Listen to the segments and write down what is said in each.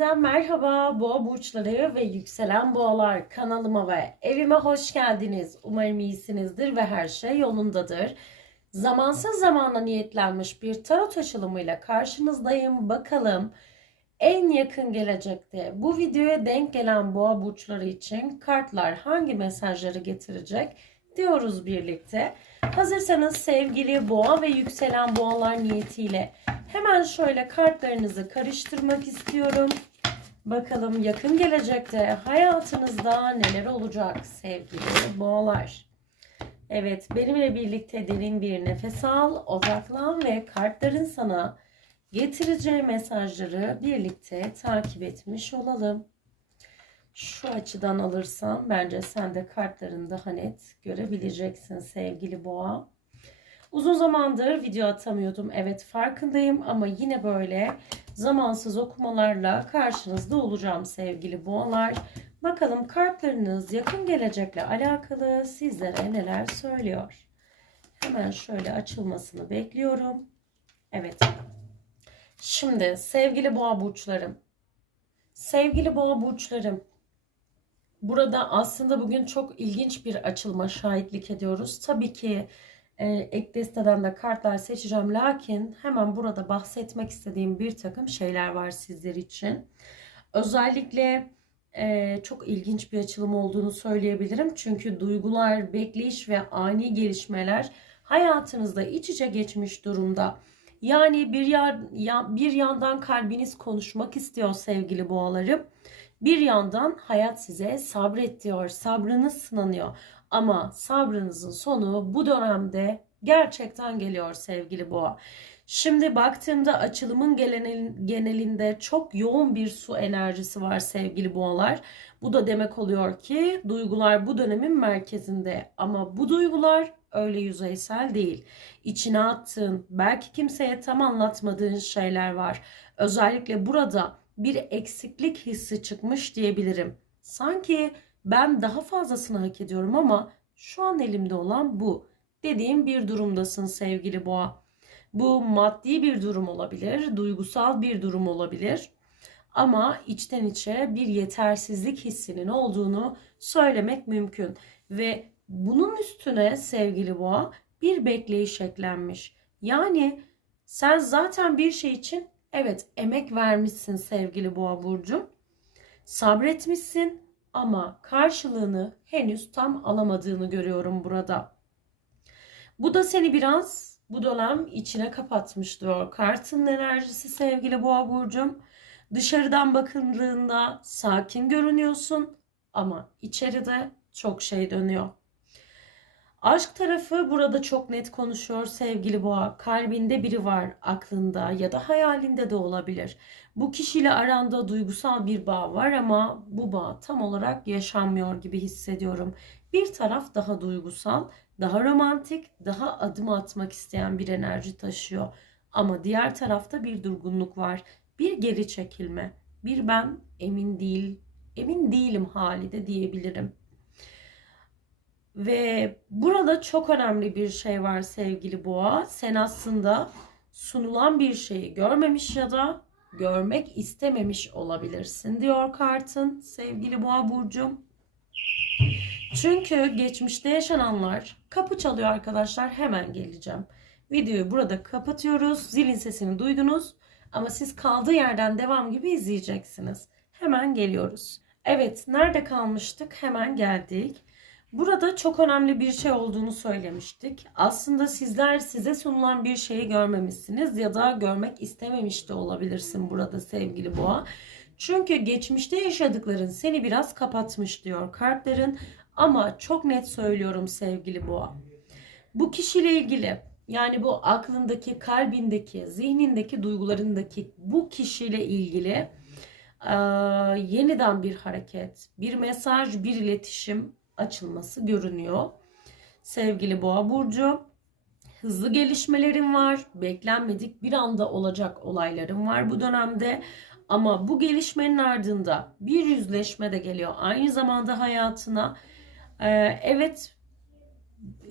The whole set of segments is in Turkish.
Yeniden merhaba boğa burçları ve yükselen boğalar, kanalıma ve evime hoş geldiniz. Umarım iyisinizdir ve her şey yolundadır. Zamansız zamana niyetlenmiş bir tarot açılımıyla karşınızdayım. Bakalım en yakın gelecekte bu videoya denk gelen boğa burçları için kartlar hangi mesajları getirecek diyoruz birlikte. Hazırsanız sevgili boğa ve yükselen boğalar niyetiyle hemen şöyle kartlarınızı karıştırmak istiyorum. Bakalım yakın gelecekte hayatınızda neler olacak sevgili boğalar. Evet, benimle birlikte derin bir nefes al, odaklan ve kartların sana getireceği mesajları birlikte takip etmiş olalım. Şu açıdan alırsan bence sen de kartlarını daha net görebileceksin sevgili boğa. Uzun zamandır video atamıyordum. Evet farkındayım ama yine böyle zamansız okumalarla karşınızda olacağım sevgili boğalar. Bakalım kartlarınız yakın gelecekle alakalı sizlere neler söylüyor. Hemen şöyle açılmasını bekliyorum. Evet. Şimdi sevgili boğa burçlarım. Sevgili boğa burçlarım. Burada aslında bugün çok ilginç bir açılıma şahitlik ediyoruz. Tabii ki ek desteden de kartlar seçeceğim. Lakin hemen burada bahsetmek istediğim bir takım şeyler var sizler için. Özellikle çok ilginç bir açılım olduğunu söyleyebilirim. Çünkü duygular, bekleyiş ve ani gelişmeler hayatınızda iç içe geçmiş durumda. Yani bir yandan kalbiniz konuşmak istiyor sevgili boğalarım. Bir yandan hayat size sabret diyor. Sabrınız sınanıyor. Ama sabrınızın sonu bu dönemde gerçekten geliyor sevgili boğa. Şimdi baktığımda açılımın genelinde çok yoğun bir su enerjisi var sevgili boğalar. Bu da demek oluyor ki duygular bu dönemin merkezinde. Ama bu duygular öyle yüzeysel değil. İçine attığın, belki kimseye tam anlatmadığın şeyler var. Özellikle burada bir eksiklik hissi çıkmış diyebilirim. Sanki ben daha fazlasını hak ediyorum ama şu an elimde olan bu dediğim bir durumdasın sevgili boğa. Bu maddi bir durum olabilir, duygusal bir durum olabilir. Ama içten içe bir yetersizlik hissinin olduğunu söylemek mümkün. Ve bunun üstüne sevgili boğa bir bekleyiş eklenmiş. Yani sen zaten bir şey için evet emek vermişsin sevgili boğa burcu. Sabretmişsin ama karşılığını henüz tam alamadığını görüyorum burada. Bu da seni biraz bu dönem içine kapatmış diyor kartın enerjisi sevgili boğa burcum. Dışarıdan bakıldığında sakin görünüyorsun ama içeride çok şey dönüyor. Aşk tarafı burada çok net konuşuyor sevgili boğa. Kalbinde biri var, aklında ya da hayalinde de olabilir. Bu kişiyle aranda duygusal bir bağ var ama bu bağ tam olarak yaşanmıyor gibi hissediyorum. Bir taraf daha duygusal, daha romantik, daha adım atmak isteyen bir enerji taşıyor. Ama diğer tarafta bir durgunluk var, bir geri çekilme, bir ben emin değilim hali de diyebilirim. Ve burada çok önemli bir şey var sevgili boğa. Sen aslında sunulan bir şeyi görmemiş ya da görmek istememiş olabilirsin diyor kartın sevgili boğa burcum. Çünkü geçmişte yaşananlar kapı çalıyor arkadaşlar, hemen geleceğim. Videoyu burada kapatıyoruz. Zilin sesini duydunuz ama siz kaldığı yerden devam gibi izleyeceksiniz. Hemen geliyoruz. Evet, nerede kalmıştık? Hemen geldik. Burada çok önemli bir şey olduğunu söylemiştik. Aslında sizler size sunulan bir şeyi görmemişsiniz ya da görmek istememiş de olabilirsin burada sevgili boğa. Çünkü geçmişte yaşadıkların seni biraz kapatmış diyor kartların. Ama çok net söylüyorum sevgili boğa. Bu kişiyle ilgili, yani bu aklındaki, kalbindeki, zihnindeki, duygularındaki bu kişiyle ilgili yeniden bir hareket, bir mesaj, bir iletişim açılması görünüyor. Sevgili boğa burcu, hızlı gelişmelerim var. Beklenmedik bir anda olacak olaylarım var bu dönemde. Ama bu gelişmenin ardında bir yüzleşme de geliyor. Aynı zamanda hayatına evet,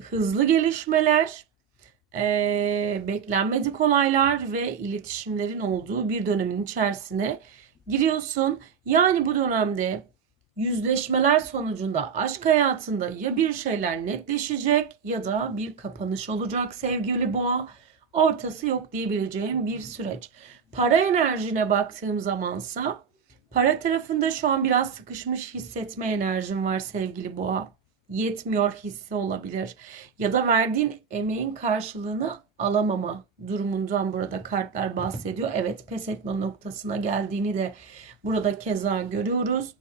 hızlı gelişmeler, beklenmedik olaylar ve iletişimlerin olduğu bir dönemin içerisine giriyorsun. Yani bu dönemde yüzleşmeler sonucunda aşk hayatında ya bir şeyler netleşecek ya da bir kapanış olacak sevgili boğa. Ortası yok diyebileceğim bir süreç. Para enerjine baktığım zamansa para tarafında şu an biraz sıkışmış hissetme enerjim var sevgili boğa. Yetmiyor hissi olabilir. Ya da verdiğin emeğin karşılığını alamama durumundan burada kartlar bahsediyor. Evet, pes etme noktasına geldiğini de burada keza görüyoruz.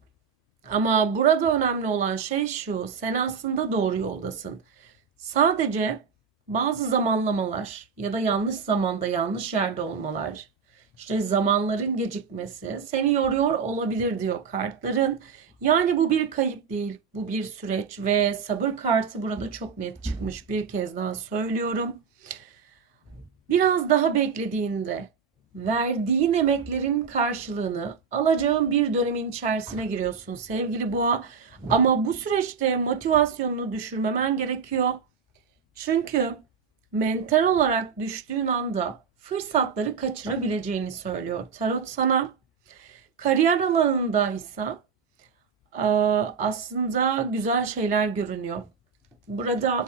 Ama burada önemli olan şey şu. Sen aslında doğru yoldasın. Sadece bazı zamanlamalar ya da yanlış zamanda yanlış yerde olmalar, işte zamanların gecikmesi seni yoruyor olabilir diyor kartların. Yani bu bir kayıp değil, bu bir süreç ve sabır kartı burada çok net çıkmış, bir kez daha söylüyorum. Biraz daha beklediğinde verdiğin emeklerin karşılığını alacağın bir dönemin içerisine giriyorsun sevgili boğa. Ama bu süreçte motivasyonunu düşürmemen gerekiyor. Çünkü mental olarak düştüğün anda fırsatları kaçırabileceğini söylüyor tarot sana. Kariyer alanındaysa aslında güzel şeyler görünüyor. Burada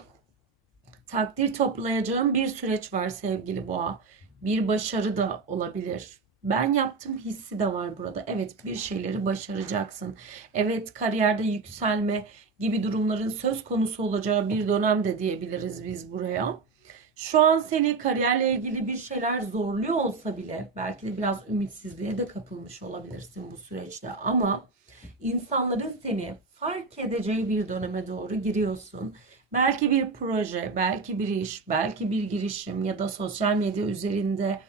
takdir toplayacağım bir süreç var sevgili boğa. Bir başarı da olabilir. Ben yaptım hissi de var burada. Evet, bir şeyleri başaracaksın. Evet, kariyerde yükselme gibi durumların söz konusu olacağı bir dönem de diyebiliriz biz buraya. Şu an seni kariyerle ilgili bir şeyler zorluyor olsa bile belki de biraz ümitsizliğe de kapılmış olabilirsin bu süreçte. Ama insanların seni fark edeceği bir döneme doğru giriyorsun. Belki bir proje, belki bir iş, belki bir girişim ya da sosyal medya üzerinde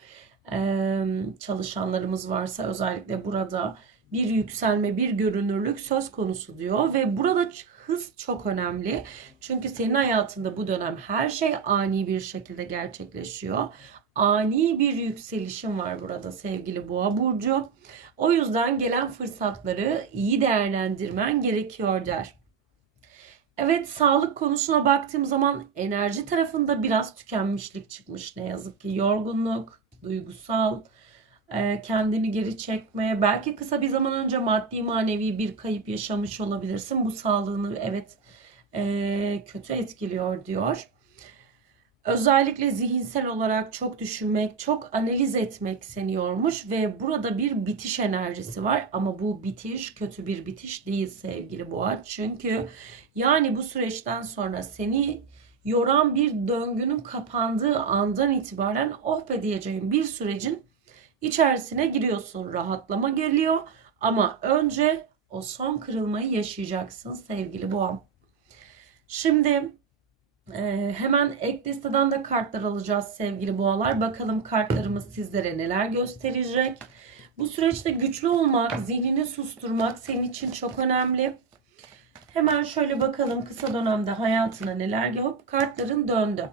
çalışanlarımız varsa özellikle burada bir yükselme, bir görünürlük söz konusu diyor ve burada hız çok önemli. Çünkü senin hayatında bu dönem her şey ani bir şekilde gerçekleşiyor. Ani bir yükselişim var burada sevgili Boğa burcu. O yüzden gelen fırsatları iyi değerlendirmen gerekiyor der. Evet, sağlık konusuna baktığım zaman enerji tarafında biraz tükenmişlik çıkmış ne yazık ki. Yorgunluk, duygusal, kendini geri çekme. Belki kısa bir zaman önce maddi manevi bir kayıp yaşamış olabilirsin. Bu sağlığını evet kötü etkiliyor diyor. Özellikle zihinsel olarak çok düşünmek, çok analiz etmek seni yormuş ve burada bir bitiş enerjisi var. Ama bu bitiş kötü bir bitiş değil sevgili Boğa. Çünkü yani bu süreçten sonra seni yoran bir döngünün kapandığı andan itibaren oh be diyeceğim bir sürecin içerisine giriyorsun. Rahatlama geliyor ama önce o son kırılmayı yaşayacaksın sevgili Boğa. Şimdi hemen ek listeden de kartlar alacağız sevgili boğalar. Bakalım kartlarımız sizlere neler gösterecek. Bu süreçte güçlü olmak, zihnini susturmak senin için çok önemli. Hemen şöyle bakalım kısa dönemde hayatına neler gelip kartların döndü.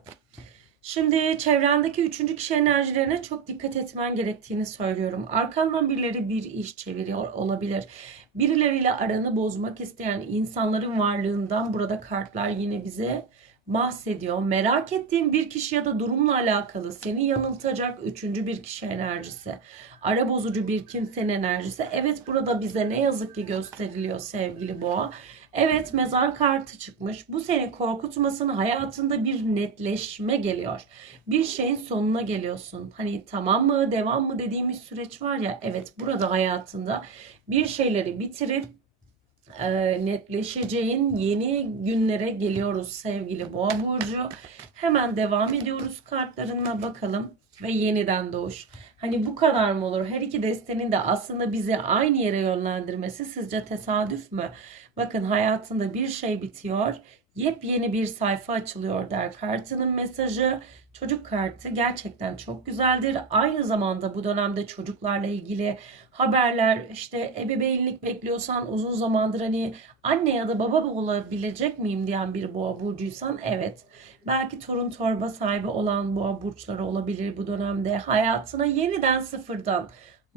Şimdi çevrendeki üçüncü kişi enerjilerine çok dikkat etmen gerektiğini söylüyorum. Arkandan birileri bir iş çeviriyor olabilir. Birileriyle aranı bozmak isteyen insanların varlığından burada kartlar yine bize bahsediyor. Merak ettiğin bir kişi ya da durumla alakalı seni yanıltacak üçüncü bir kişi enerjisi. Ara bozucu bir kimsenin enerjisi. Evet, burada bize ne yazık ki gösteriliyor sevgili boğa. Evet, mezar kartı çıkmış. Bu seni korkutmasın, hayatında bir netleşme geliyor. Bir şeyin sonuna geliyorsun. Hani tamam mı devam mı dediğimiz süreç var ya. Evet, burada hayatında bir şeyleri bitirip netleşeceğin yeni günlere geliyoruz sevgili Boğa burcu. Hemen devam ediyoruz kartlarına bakalım ve yeniden doğuş. Hani bu kadar mı olur? Her iki destenin de aslında bizi aynı yere yönlendirmesi sizce tesadüf mü? Bakın, hayatında bir şey bitiyor. Yepyeni bir sayfa açılıyor der kartının mesajı. Çocuk kartı gerçekten çok güzeldir. Aynı zamanda bu dönemde çocuklarla ilgili haberler, işte ebeveynlik bekliyorsan uzun zamandır hani anne ya da baba olabilecek miyim diyen bir boğa burcuysan evet. Belki torun torba sahibi olan boğa burçları olabilir bu dönemde. Hayatına yeniden sıfırdan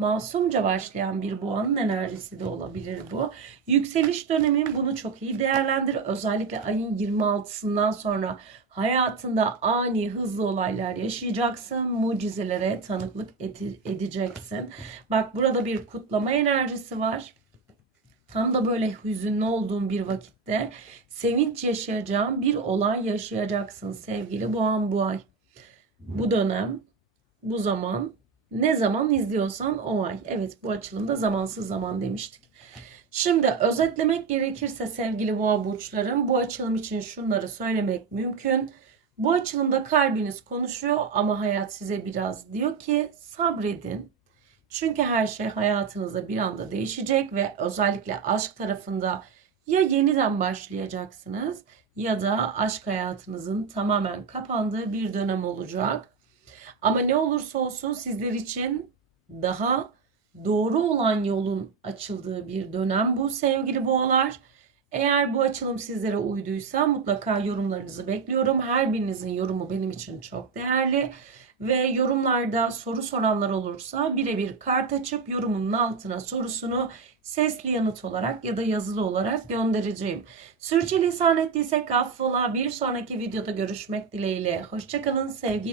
masumca başlayan bir boğanın enerjisi de olabilir bu. Yükseliş dönemin bunu çok iyi değerlendir. Özellikle ayın 26'sından sonra hayatında ani hızlı olaylar yaşayacaksın. Mucizelere tanıklık edeceksin. Bak burada bir kutlama enerjisi var. Tam da böyle hüzünlü olduğun bir vakitte sevinç yaşayacağın bir olay yaşayacaksın sevgili boğan bu ay. Bu dönem, bu zaman, ne zaman izliyorsan o ay. Evet, bu açılımda zamansız zaman demiştik. Şimdi özetlemek gerekirse sevgili boğa burçlarım, bu açılım için şunları söylemek mümkün. Bu açılımda kalbiniz konuşuyor ama hayat size biraz diyor ki sabredin. Çünkü her şey hayatınızda bir anda değişecek ve özellikle aşk tarafında ya yeniden başlayacaksınız ya da aşk hayatınızın tamamen kapandığı bir dönem olacak. Ama ne olursa olsun sizler için daha doğru olan yolun açıldığı bir dönem bu sevgili boğalar. Eğer bu açılım sizlere uyduysa mutlaka yorumlarınızı bekliyorum. Her birinizin yorumu benim için çok değerli. Ve yorumlarda soru soranlar olursa birebir kart açıp yorumunun altına sorusunu sesli yanıt olarak ya da yazılı olarak göndereceğim. Sürçülisan ettiysek affola, bir sonraki videoda görüşmek dileğiyle. Hoşçakalın sevgili.